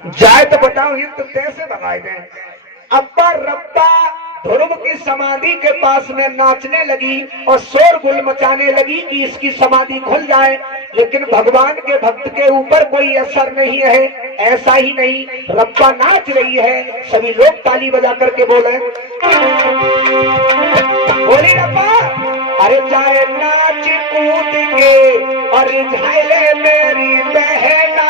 जाए तो बताओ हित तो कैसे भगाए दें। अब्बा रब्बा ध्रुव की समाधि के पास में नाचने लगी और शोरगुल मचाने लगी कि इसकी समाधि खुल जाए, लेकिन भगवान के भक्त के ऊपर कोई असर नहीं है। ऐसा ही नहीं, रब्बा नाच रही है, सभी लोग ताली बजा करके बोले बोली रब्बा। अरे चाहे नाच कूद के और झाले मेरी बहना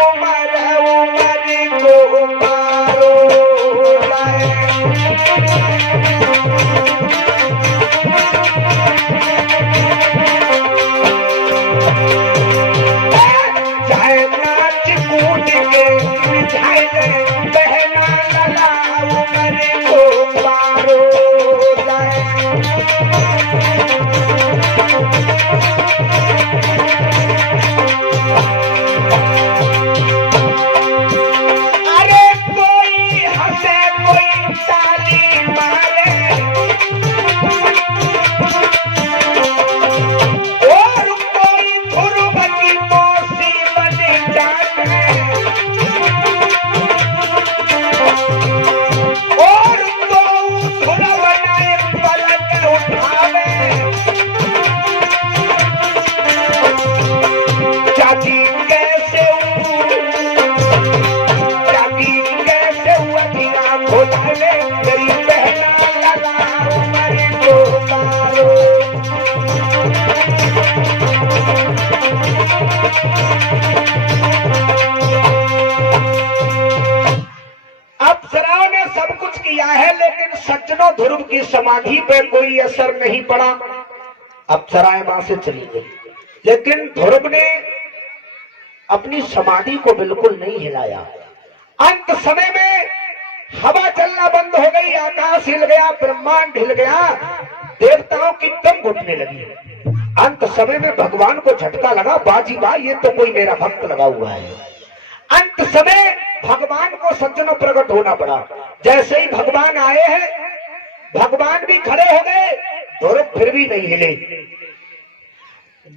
उमर उमर को मारो चाहे नाच कूद के झाले बहना लला उमर को मारो सज्जनों ध्रुव की समाधि पे कोई असर नहीं पड़ा। अप्सराएं वहां से चली गई, लेकिन ध्रुव ने अपनी समाधि को बिल्कुल नहीं हिलाया। अंत समय में हवा चलना बंद हो गई, आकाश हिल गया, ब्रह्मांड हिल गया, देवताओं की दम घुटने लगी। अंत समय में भगवान को झटका लगा, बाजी बा ये तो कोई मेरा भक्त लगा हुआ है। अंत समय भगवान को सज्जनों प्रकट होना पड़ा। जैसे ही भगवान आए हैं, भगवान भी खड़े हो गए, ध्रुव फिर भी नहीं हिले।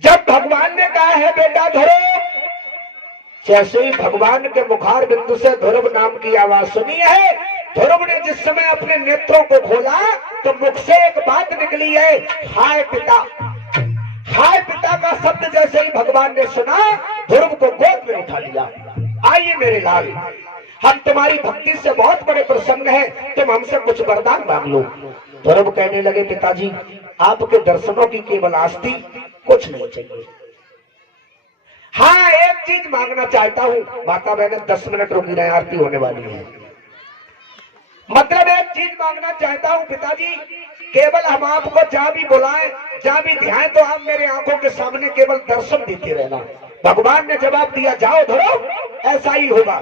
जब भगवान ने कहा है बेटा ध्रुव, जैसे ही भगवान के मुखार बिंदु से ध्रुव नाम की आवाज सुनी है, ध्रुव ने जिस समय अपने नेत्रों को खोला तो मुख से एक बात निकली है, हाय पिता। हाय पिता का शब्द जैसे ही भगवान ने सुना, ध्रुव को गोद में उठा लिया। आइए मेरे लाल, हम तुम्हारी भक्ति से बहुत बड़े प्रसन्न हैं, तुम हमसे कुछ वरदान मांग लो। ध्रुव कहने लगे पिताजी, आपके दर्शनों की केवल आस्ती, कुछ नहीं चाहिए। हाँ, एक चीज मांगना चाहता हूँ। माता बहन 10 मिनट रुकी रहे, आरती होने वाली है। मतलब एक चीज मांगना चाहता हूँ पिताजी, केवल हम आपको जहाँ भी बुलाएं, जहाँ भी ध्यान, तो आप मेरे आंखों के सामने केवल दर्शन देते रहना। भगवान ने जवाब दिया, जाओ ध्रुव, ऐसा ही होगा।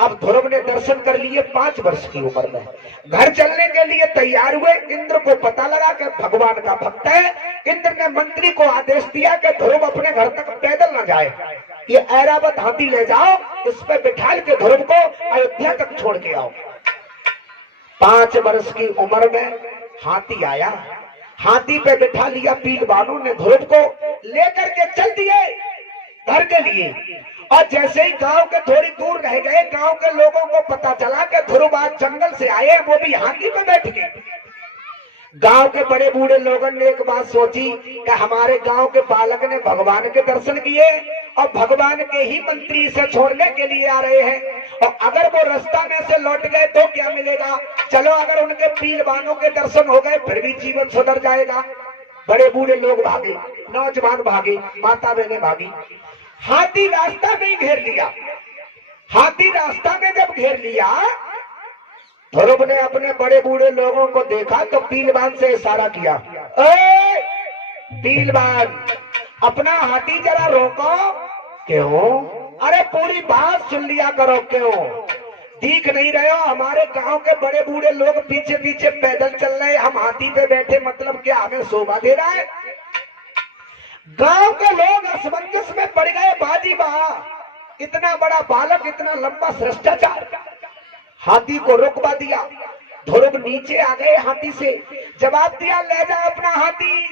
अब ध्रुव ने दर्शन कर लिए 5 वर्ष की उम्र में, घर चलने के लिए तैयार हुए। इंद्र को पता लगा कि भगवान का भक्त है। इंद्र ने मंत्री को आदेश दिया कि ध्रुव अपने घर तक पैदल न जाए, ये ऐरावत हाथी ले जाओ, इस पे बिठाल के ध्रुव को अयोध्या तक छोड़ के आओ। 5 वर्ष की उम्र में हाथी आया, हाथी पे बिठा लिया पीलवानों ने, ध्रुव को लेकर के चल दिए घर के लिए। और जैसे ही गांव के थोड़ी दूर रह गए, गांव के लोगों को पता चला कि ध्रुव आज जंगल से आए, वो भी हाथी पे बैठ गए। गांव के बड़े बूढ़े लोगों ने एक बात सोची कि हमारे गांव के बालक ने भगवान के दर्शन किए और भगवान के ही मंत्री से छोड़ने के लिए आ रहे हैं, और अगर वो रास्ता में से लौट गए तो क्या मिलेगा। चलो, अगर उनके पीलवानों के दर्शन हो गए फिर भी जीवन सुधर जाएगा। बड़े बूढ़े लोग भागे, नौजवान भागे, माता बहने भागी। हाथी रास्ता में घेर लिया। हाथी रास्ता में जब घेर लिया, ध्रुव ने अपने बड़े बूढ़े लोगों को देखा तो पीलवान से इशारा किया, ए पीलवान, अपना हाथी जरा रोको। क्यों? अरे पूरी बात सुन लिया करो। क्यों? दिख नहीं रहे हो? हमारे गांव के बड़े बूढ़े लोग पीछे पीछे पैदल चल रहे, हम हाथी पे बैठे, मतलब क्या हमें शोभा दे रहा है? गांव के लोग असमंजस में पड़ गए। बाजी बा, इतना बड़ा बालक, इतना लंबा भ्रष्टाचार। हाथी को रुकवा दिया। ध्रुव नीचे आ गए, हाथी से जवाब दिया, ले जा अपना हाथी।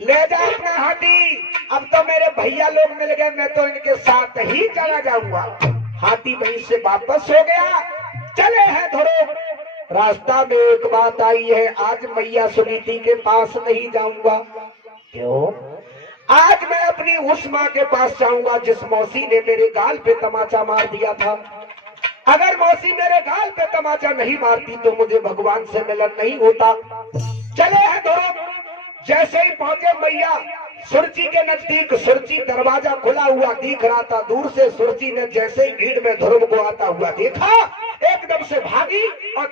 ले जा अपना हाथी। अब तो मेरे भैया लोग मिल गए, मैं तो इनके साथ ही चला जाऊंगा। हाथी वहीं से वापस हो गया। चले हैं ध्रुव। रास्ता में एक बात आई है, आज मैया सुनीति के पास नहीं जाऊंगा। क्यों? आज मैं अपनी उस माँ के पास जाऊंगा जिस मौसी ने मेरे गाल पे तमाचा मार दिया था। अगर मौसी मेरे गाल पे तमाचा नहीं मारती तो मुझे भगवान से मिलन नहीं होता। चले हैं ध्रुव। जैसे ही पहुंचे मैया सुरची के नजदीक, सुरची दरवाजा खुला हुआ दिख रहा था। दूर से सुरची ने जैसे ही भीड़ में ध्रुव को आता हुआ देखा, एकदम से भागी और